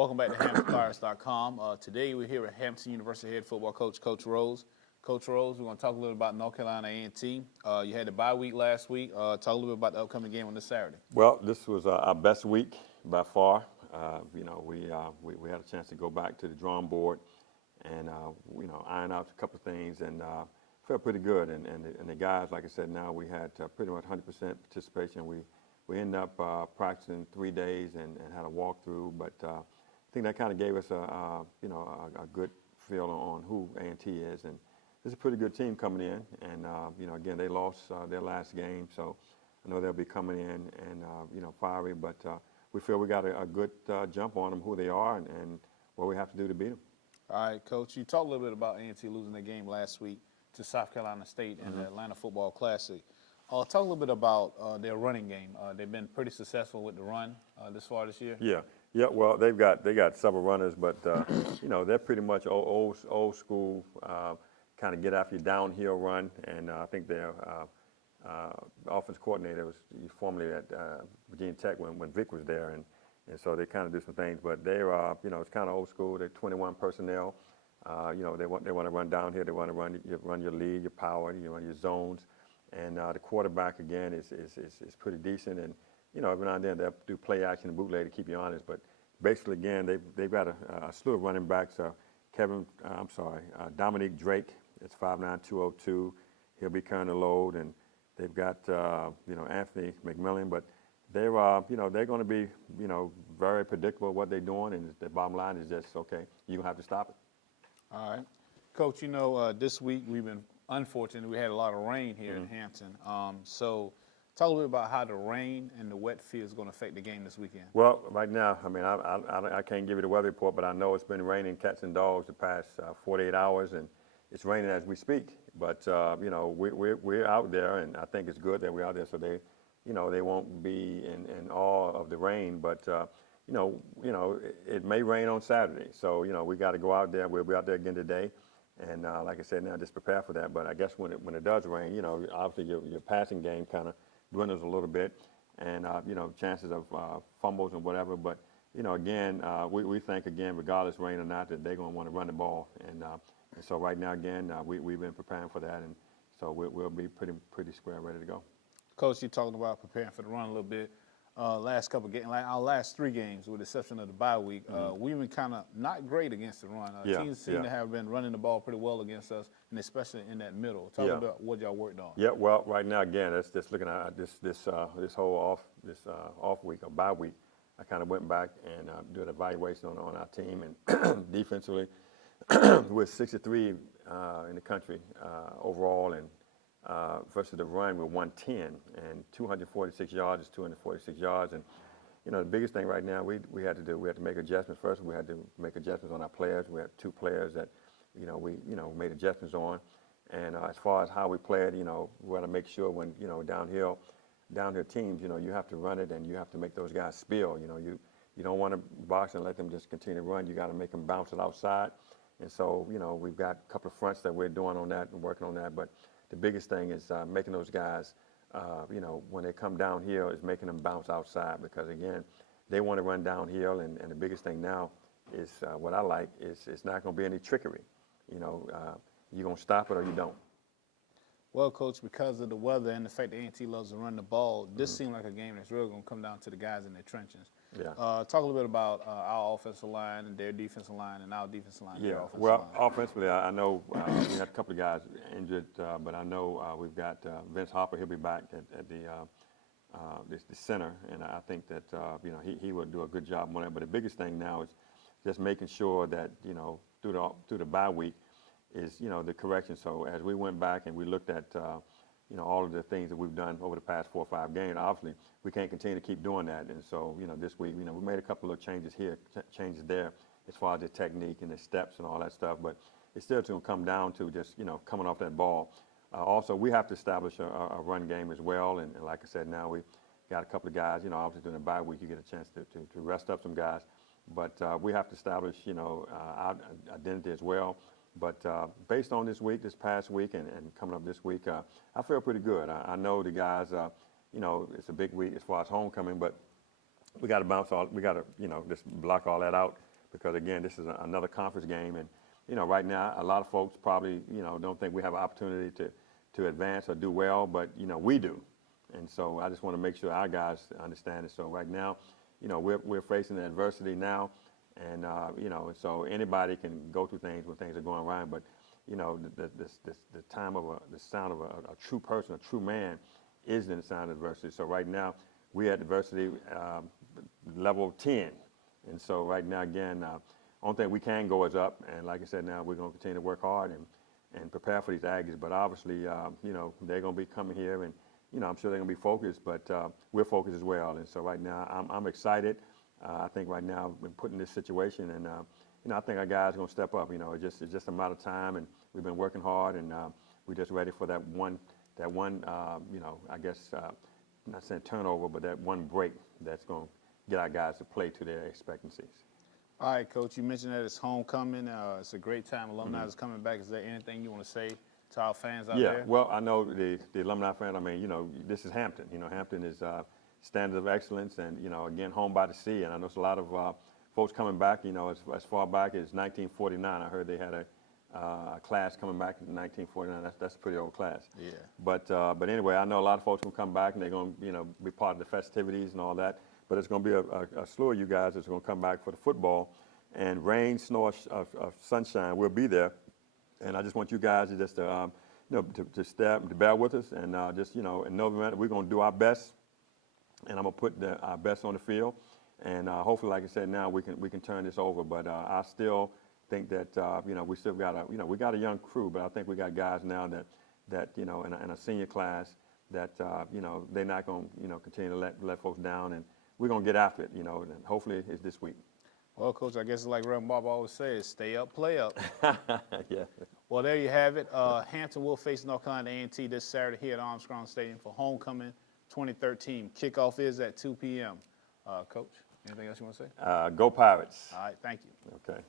Welcome back to HamptonFlyers.com. Today we're here with Hampton University head football coach, Coach Rose. Coach Rose, we're going to talk a little about North Carolina A&T. You had the bye week last week. Talk a little bit about the upcoming game on this Saturday. Well, this was our best week by far. We had a chance to go back to the drawing board and iron out a couple of things and felt pretty good. And the guys, like I said, now we had pretty much 100% participation. We ended up practicing 3 days and had a walkthrough, but I think that kind of gave us a good feel on who A&T is, and it's a pretty good team coming in. And again, they lost their last game, so I know they'll be coming in and fiery, but we feel we got a good jump on them, who they are, and what we have to do to beat them. All right, Coach, you talked a little bit about A&T losing their game last week to South Carolina State in the Atlanta Football Classic. Talk a little bit about their running game. They've been pretty successful with the run this far this year. Yeah. Well, they got several runners, but they're pretty much old school, kind of get after you downhill run. And I think their offense coordinator was formerly at Virginia Tech when Vic was there, and so they kind of do some things. But they're it's kind of old school. They're 21 personnel. They want to run down here. They want to run your lead, your power, you run your zones. And the quarterback, again, is pretty decent. And, every now and then they'll do play action and bootleg to keep you honest. But basically, again, they've got a slew of running backs. Dominique Drake, it's 5'9", 202. He'll be carrying the load. And they've got, Anthony McMillan. But they're going to be, very predictable what they're doing. And the bottom line is just, okay, you're going to have to stop it. All right. Coach, this week we've been unfortunate. We had a lot of rain here in Hampton. So talk a little bit about how the rain and the wet field is going to affect the game this weekend. Well, right now, I can't give you the weather report, but I know it's been raining cats and dogs the past 48 hours, and it's raining as we speak. But, we're out there, and I think it's good that we're out there so they won't be in awe of the rain. But, it may rain on Saturday. So, we got to go out there. We'll be out there again today. And like I said, now just prepare for that. But I guess when it does rain, obviously your passing game kind of dwindles a little bit, and chances of fumbles and whatever. But again, we think again, regardless rain or not, that they're going to want to run the ball. And so right now, again, we've been preparing for that, and so we'll be pretty square, ready to go. Coach, you talking about preparing for the run a little bit. Last couple of games, like our last 3 games, with the exception of the bye week, we've been kind of not great against the run. Teams seem to have been running the ball pretty well against us, and especially in that middle. Talk about what y'all worked on. Yeah, well, right now again, it's just looking at this whole off week or bye week. I kind of went back and did an evaluation on our team, and defensively, we're 63 in the country overall, and versus the run, we're 110, and 246 yards is 246 yards. And the biggest thing right now we had to make adjustments. First, we had to make adjustments on our players. We had 2 players that we made adjustments on. And as far as how we played, we want to make sure when downhill teams, you have to run it and you have to make those guys spill. You don't want to box and let them just continue to run. You got to make them bounce it outside. And so we've got a couple of fronts that we're doing on that and working on that. But the biggest thing is making those guys, when they come downhill, is making them bounce outside, because, again, they want to run downhill, and the biggest thing now is what I like is it's not going to be any trickery. You're going to stop it or you don't. Well, Coach, because of the weather and the fact that A&T loves to run the ball, this seems like a game that's really going to come down to the guys in their trenches. Yeah. Talk a little bit about our offensive line and their defensive line and our defensive line. Yeah. Well, offensively, I know we had a couple of guys injured, but I know we've got Vince Hopper. He'll be back at the center, and I think that he will do a good job on that. But the biggest thing now is just making sure that through the bye week is the correction. So as we went back and we looked at all of the things that we've done over the past 4 or 5 games, obviously we can't continue to keep doing that. And so this week we made a couple of changes here, changes there, as far as the technique and the steps and all that stuff. But it's still going to come down to just coming off that ball. Also, we have to establish a run game as well. And like I said, now we got a couple of guys. Obviously during the bye week you get a chance to rest up some guys. But we have to establish our identity as well. But based on this past week, and coming up this week, I feel pretty good. I know the guys, it's a big week as far as homecoming, but we got to bounce all, we got to, just block all that out because again, this is another conference game, and right now a lot of folks probably don't think we have an opportunity to advance or do well, but we do, and so I just want to make sure our guys understand it. So right now, we're facing the adversity now, and so anybody can go through things when things are going right, but the sound of a true person, a true man, is in the sound of adversity. So right now, we're at adversity level 10. And so right now, again, only thing we can go is up. And like I said, now we're going to continue to work hard and prepare for these Aggies. But obviously, they're going to be coming here, and I'm sure they're going to be focused. But we're focused as well. And so right now, I'm excited. I think right now, we've been put in this situation, and I think our guys are going to step up. It's just a matter of time, and we've been working hard, and we're just ready for that one. I guess not saying turnover, but that one break that's going to get our guys to play to their expectancies. All right, Coach, you mentioned that it's homecoming. It's a great time. Alumni is coming back. Is there anything you want to say to our fans out there? Yeah, well, I know the alumni fan, this is Hampton. Hampton is standard of excellence, and, again, home by the sea. And I know there's a lot of folks coming back, as far back as 1949. I heard they had a class coming back in 1949. That's a pretty old class. Yeah. But anyway, I know a lot of folks will come back, and they're going to be part of the festivities and all that. But it's going to be a slew of you guys that's going to come back for the football. And rain, snow, or sunshine, we'll be there. And I just want you guys to just to step, to bear with us, and and know that we're going to do our best. And I'm going to put our best on the field. And hopefully, like I said, now we can turn this over. But I still think that we still got we got a young crew, but I think we got guys now that in a senior class that they're not going to continue to let folks down, and we're going to get after it, and hopefully it's this week. Well, Coach, I guess it's like Reverend Bob always says, stay up, play up. Yeah. Well, there you have it. Hampton will face North Carolina A&T this Saturday here at Armstrong Stadium for homecoming 2013. Kickoff is at 2 p.m. Coach, anything else you want to say? Go Pirates. All right, thank you. Okay.